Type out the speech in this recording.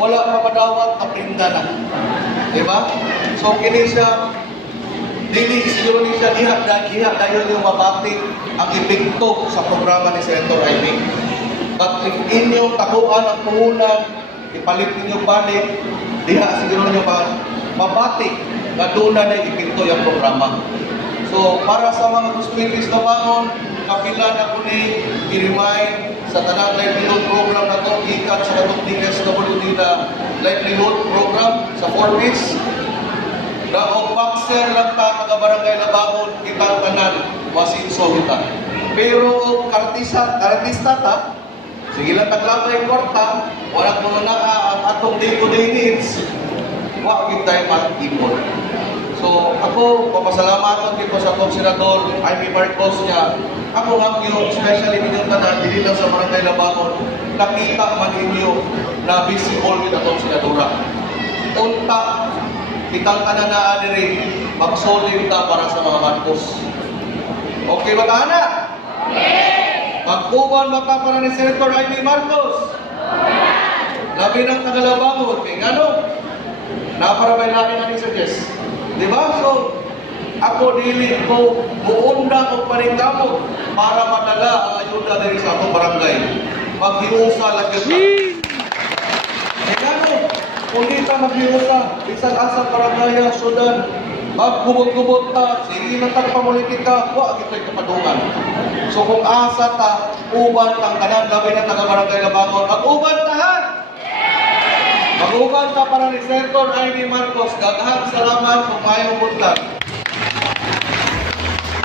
wala pa madawat, aprinda na. Diba? So, kini siya, dili siguro ni siya diha dahil yung mabati ang epekto sa programa ni Senator Ivy. But if inyong taguan ang puhunan, ipalit ninyo balik, diha siguro nyo mabati na doon na epekto yung programa. So, para sa mga gusto na bangon, kapila na ko ni i-remind sa tanang livelihood program na ito, ikat sa katong DSWD na livelihood program sa 4Ps. Na o boxer lang ta mga barangay na bangon, kitang kanan, masinso kita. Pero kartista ta, sige lang taglabay yung kwarta, wala mo na ang atong day-to-day needs, wag tayo mag-ipon. So, ako, papasalamatan dito sa atong Senador Ivy Marcos niya. Ako hangyo, especially ninyong tanan, hindi lang sa barangay na bangon, nakita man ninyo na visible with atong Senadora. Unta, kitang ka na adiri, mag-solid ka para sa mga Marcos. Okay ba ka na? Magkuban ba ka para ni Senator Ivy Marcos? Labi ng Tagalabangon, kaya nga no? Naparabay namin ang suggest. Diba? So, ako dili ko muunda ko paningkamot para madala ang ayuda dari sa atong barangay. Maghiusa lang yun. Kaya no? Kung di ka maghiusa, isang asang barangay ang sudan, magkubot-kubot ta, sige na tagpamulitika, wag ito'y kapadungan. So kung asa ta, uban ang kanan, labi na taga-barangay na bangon, mag-uban tahan! Mag-uban ta para ni Senator Ivy Marcos, gagahang salamat kung mayong buntag.